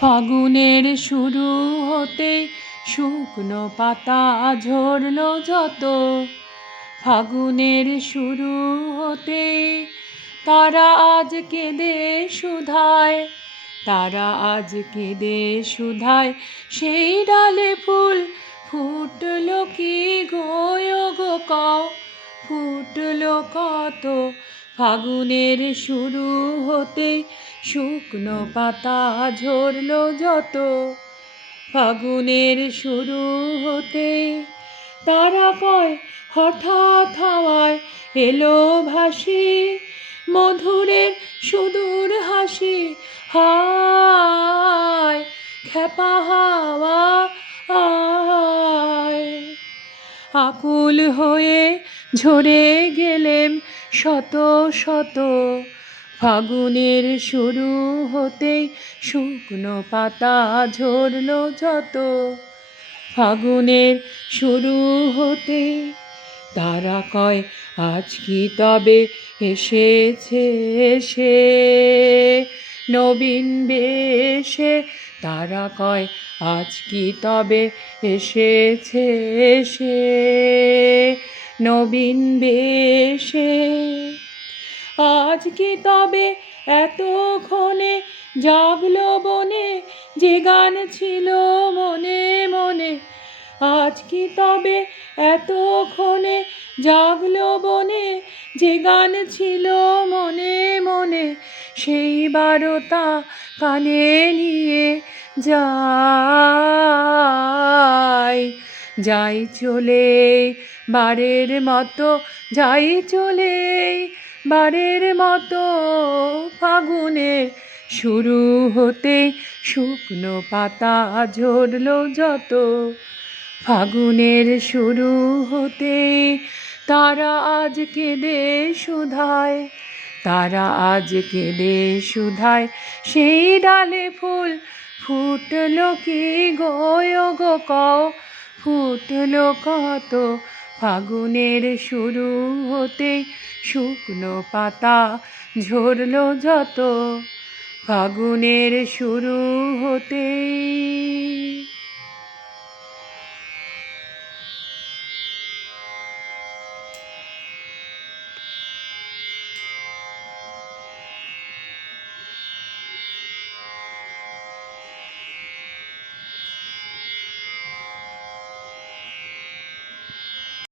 ফাগুনের শুরু হতে শুকনো পাতা ঝরলো যত। ফাগুনের শুরু হতে তারা আজ কেঁদে শুধায়, তারা আজ কেঁদে শুধায়। সেই ডালে ফুল ফুটলো কি গো কও, ফুটলো কত। ফাগুনের শুরু হতে শুকনো পাতা ঝরলো যত। ফাগুনের শুরু হতে তারা কয় হঠাৎ হাওয়ায় এলো ভাসি, মধুরের সুদূর হাসি। হায় খেপা হাওয়া আয়, আকুল হয়ে ঝরে গেলেম শত শত। ফাগুনের শুরু হতেই শুকনো পাতা ঝরলো যত। ফাগুনের শুরু হতে তারা কয় আজ কি তবে এসেছে সে নবীন বেশে। তারা কয় আজ কি তবে এসেছে সে নবীন বেশে। আজ কি তবে এতক্ষণে জাগলো বনে যে গান ছিল মনে মনে। আজ কি তবে এতক্ষণে জাগলো বনে যে গান ছিল মনে মনে। সেই বারতা কানে নিয়ে যাই, যাই চলে বারের মতো, যাই চলে বারের মতো। ফাগুনের শুরু হতে শুকনো পাতা ঝরলো যত। ফাগুনের শুরু হতে তারা আজ কেঁদে শুধায়, তারা আজ কেঁদে শুধায়। সেই ডালে ফুল ফুটলো কি গো কও, ফুটলো কত। ফাগুনের শুরু হতে শুকনো পাতা ঝরলো যত। ফাগুনের শুরু হতে।